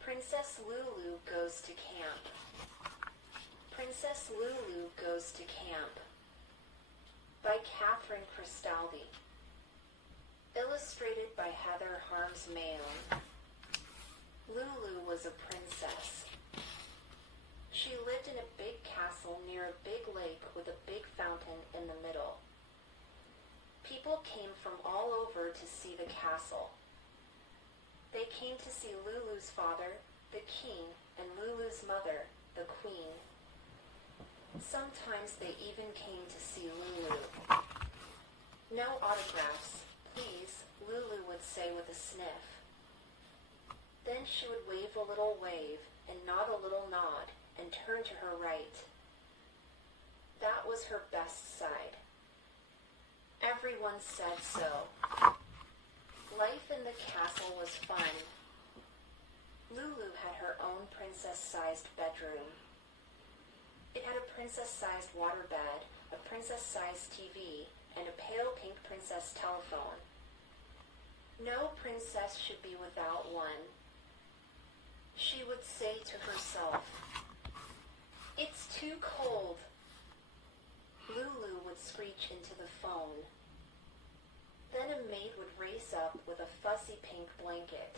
Princess Lulu goes to camp. Princess Lulu goes to camp. By Kathryn Cristaldi. Illustrated by Heather Harms Mayon. Lulu was a princess. She lived in a big castle near a big lake with a big fountain in the middle. People came from all over to see the castle. They came to see Lulu's father, the king, and Lulu's mother, the queen. Sometimes they even came to see Lulu. No autographs, please, Lulu would say with a sniff. Then she would wave a little wave and nod a little nod and turn to her right. That was her best side. Everyone said so. Life in the castle was fun. Lulu had her own princess-sized bedroom. It had a princess-sized waterbed, a princess-sized TV, and a pale pink princess telephone. No princess should be without one. She would say to herself, "It's too cold." Lulu would screech into the phone. Then a maid would race up with a fuzzy pink blanket.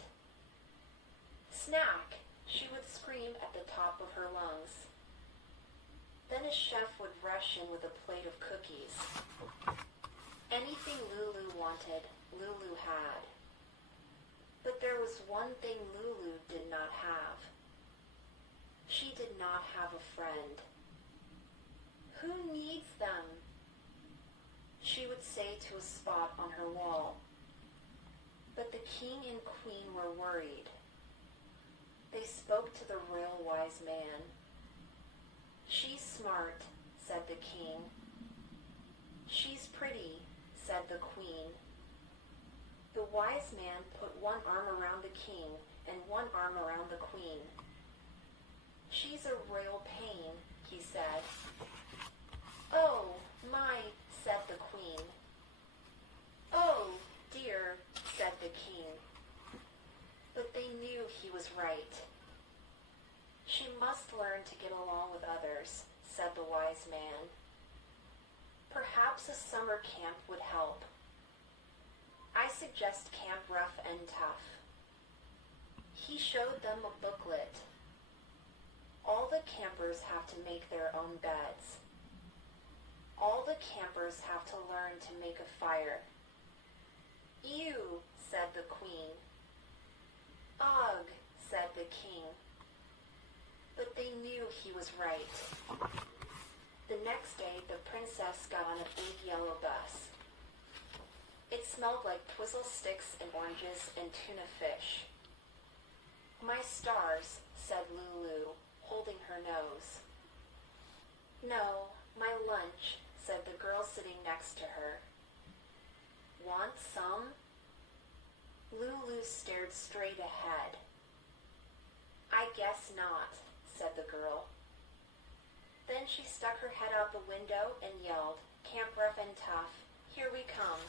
"Snack!" she would scream at the top of her lungs. Then a chef would rush in with a plate of cookies. Anything Lulu wanted, Lulu had. But there was one thing Lulu did not have. She did not have a friend. "Who needs them?" she would say to a spot on her wall. But the king and queen were worried. They spoke to the real wise man. "She's smart," said the king. "She's pretty," said the queen. The wise man put one arm around the king and one arm around the queen. "She's a real pain," he said. "Oh, my," said the queen. "Oh, dear," said the king. But they knew he was right. "She must learn to get along with others," said the wise man. "Perhaps a summer camp would help. I suggest Camp Rough and Tough." He showed them a booklet. All the campers have to make their own beds. All the campers have to learn to make a fire. "Ew," said the queen. "Ugh," said the king. But they knew he was right. The next day, the princess got on a big yellow bus. It smelled like twizzle sticks and oranges and tuna fish. "My stars," said Lulu, holding her nose. "No, my lunch," said the girl sitting next to her. "Want some?" Lulu stared straight ahead. "I guess not," said the girl. Then she stuck her head out the window and yelled, "Camp Rough and Tough, here we come."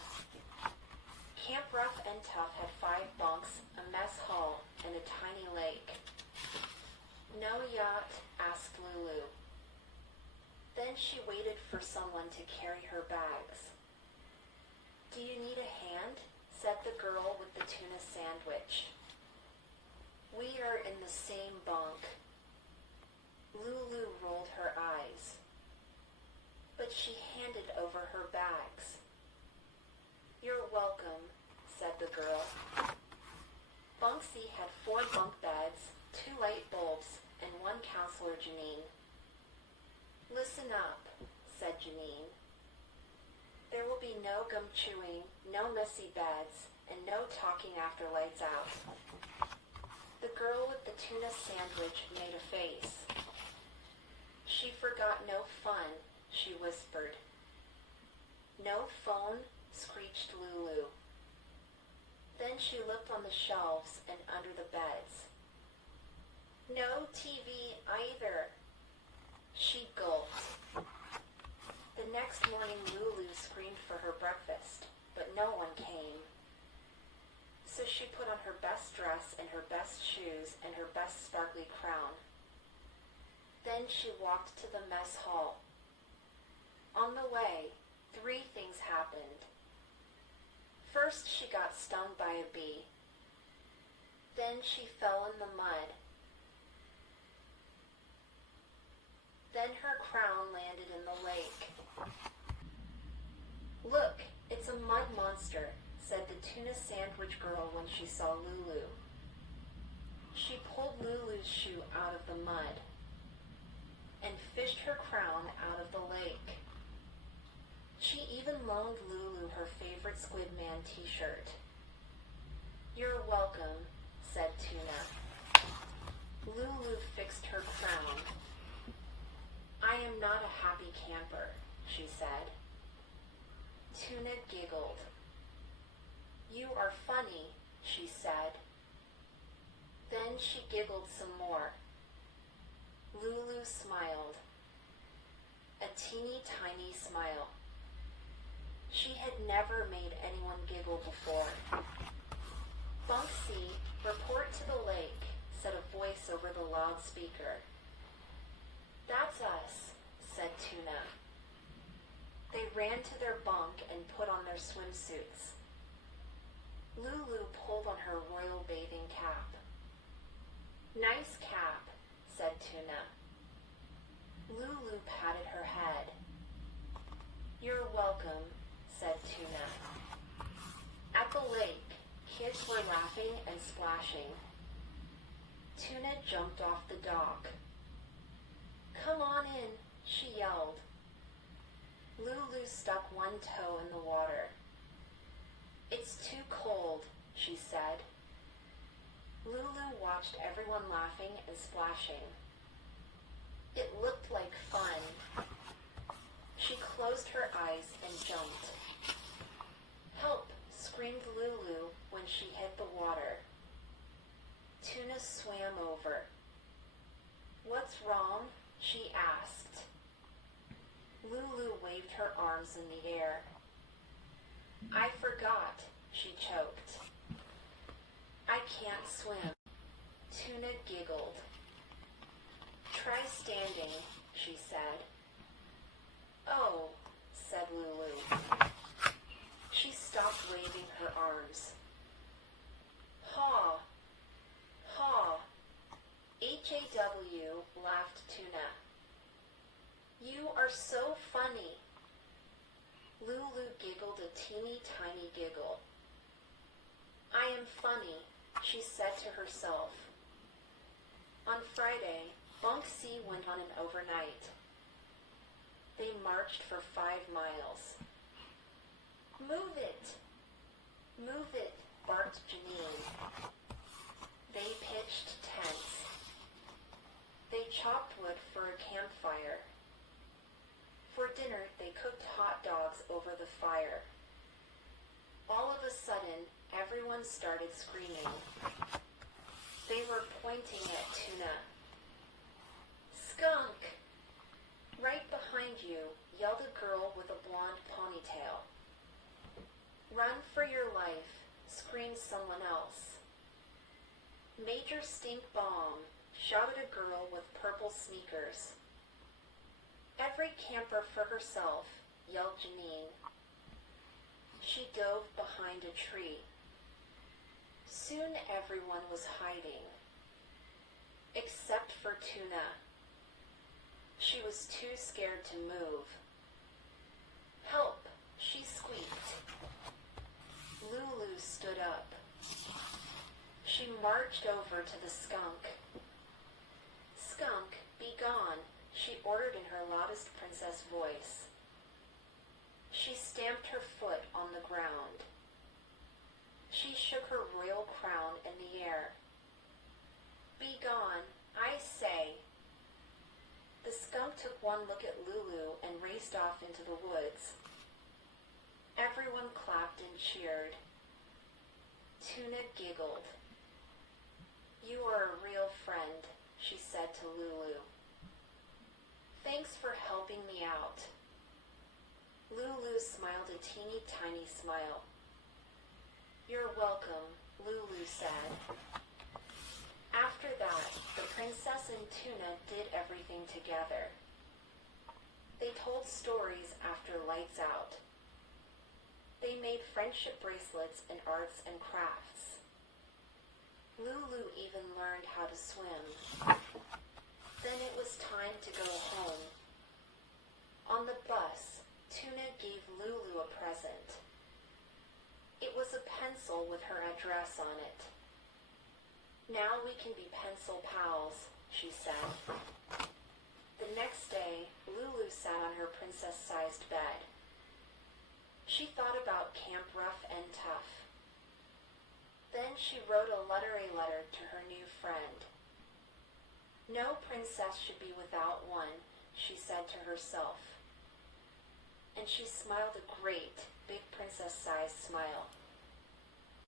Camp Rough and Tough had 5 bunks, a mess hall, and a tiny lake. "No yacht?" asked Lulu. Then she waited for someone to carry her bags. "Do you need a hand?" said the girl with the tuna sandwich. "We are in the same bunk." Lulu rolled her eyes. But she handed over her bags. "You're welcome," said the girl. Bunksy had 4 bunk beds, 2 light bulbs, and 1 counselor, Janine. "Listen up," said Janine. "There will be no gum chewing, no messy beds, and no talking after lights out." The girl with the tuna sandwich made a face. "She forgot no fun," she whispered. "No phone?" screeched Lulu. Then she looked on the shelves and under the beds. "No TV either." She gulped. The next morning Lulu screamed for her breakfast, but no one came. So she put on her best dress and her best shoes and her best best sparkly crown. Then she walked to the mess hall. On the way, 3 things happened. First, she got stung by a bee. Then she fell in the mud. Then her crown landed in the lake. "Look, it's a mud monster," said the tuna sandwich girl when she saw Lulu. She pulled Lulu's shoe out of the mud and fished her crown out of the lake. She even loaned Lulu her favorite Squid Man t-shirt. "You're welcome," said Tuna. Lulu fixed her crown. "I am not a happy camper," she said. Tuna giggled. "You are funny," she said. Then she giggled some more. Lulu smiled. A teeny tiny smile. She had never made anyone giggle before. "Bunksy, report to the lake," said a voice over the loudspeaker. "That's us," said Tuna. They ran to their bunk and put on their swimsuits. Lulu pulled on her royal bathing cap. "Nice cap," said Tuna. Lulu patted her head. "You're welcome," said Tuna. At the lake, kids were laughing and splashing. Tuna jumped off the dock. "Come on in," she yelled. Lulu stuck one toe in the water. "It's too cold," she said. Lulu watched everyone laughing and splashing. It looked like fun. She closed her eyes and jumped. "Help!" screamed Lulu when she hit the water. Tuna swam over. "What's wrong?" she asked. Lulu waved her arms in the air. "I forgot," she choked. "I can't swim." Tuna giggled. "Try standing," she said. "Oh," said Lulu. She stopped waving her arms. "Haw, haw." H-A-W, laughed Tuna. "You are so funny." Lulu giggled a teeny tiny giggle. "I am funny," she said to herself. On Friday, Bunksy went on an overnight. They marched for 5 miles. "Move it! Move it!" barked Janine. They pitched tents. They chopped wood for a campfire. For dinner, they cooked hot dogs over the fire. All of a sudden, everyone started screaming. They were pointing at Tuna. "Skunk!" Right behind you, yelled a girl with a blonde ponytail. "Run for your life," screamed someone else. "Major Stink Bomb," shouted a girl with purple sneakers. "Every camper for herself," yelled Janine. She dove behind a tree. Soon everyone was hiding, except for Tuna. She was too scared to move. "Help!" she squeaked. Lulu stood up. She marched over to the skunk. "Skunk, be gone," she ordered in her loudest princess voice. She stamped her foot on the ground. She shook her royal crown in the air. "Be gone, I say." The skunk took one look at Lulu and raced off into the woods. Everyone clapped and cheered. Tuna giggled. "You are a real friend," she said to Lulu. "Thanks for helping me out." Lulu smiled a teeny tiny smile. "You're welcome," Lulu said. After that, and Tuna did everything together. They told stories after lights out. They made friendship bracelets and arts and crafts. Lulu even learned how to swim. Then it was time to go home. On the bus, Tuna gave Lulu a present. It was a pencil with her address on it. Now we can be pencil pals, she said. The next day, Lulu sat on her princess-sized bed. She thought about Camp Rough and Tough. Then she wrote a letter to her new friend. No princess should be without one, she said to herself. And she smiled a great, big princess-sized smile.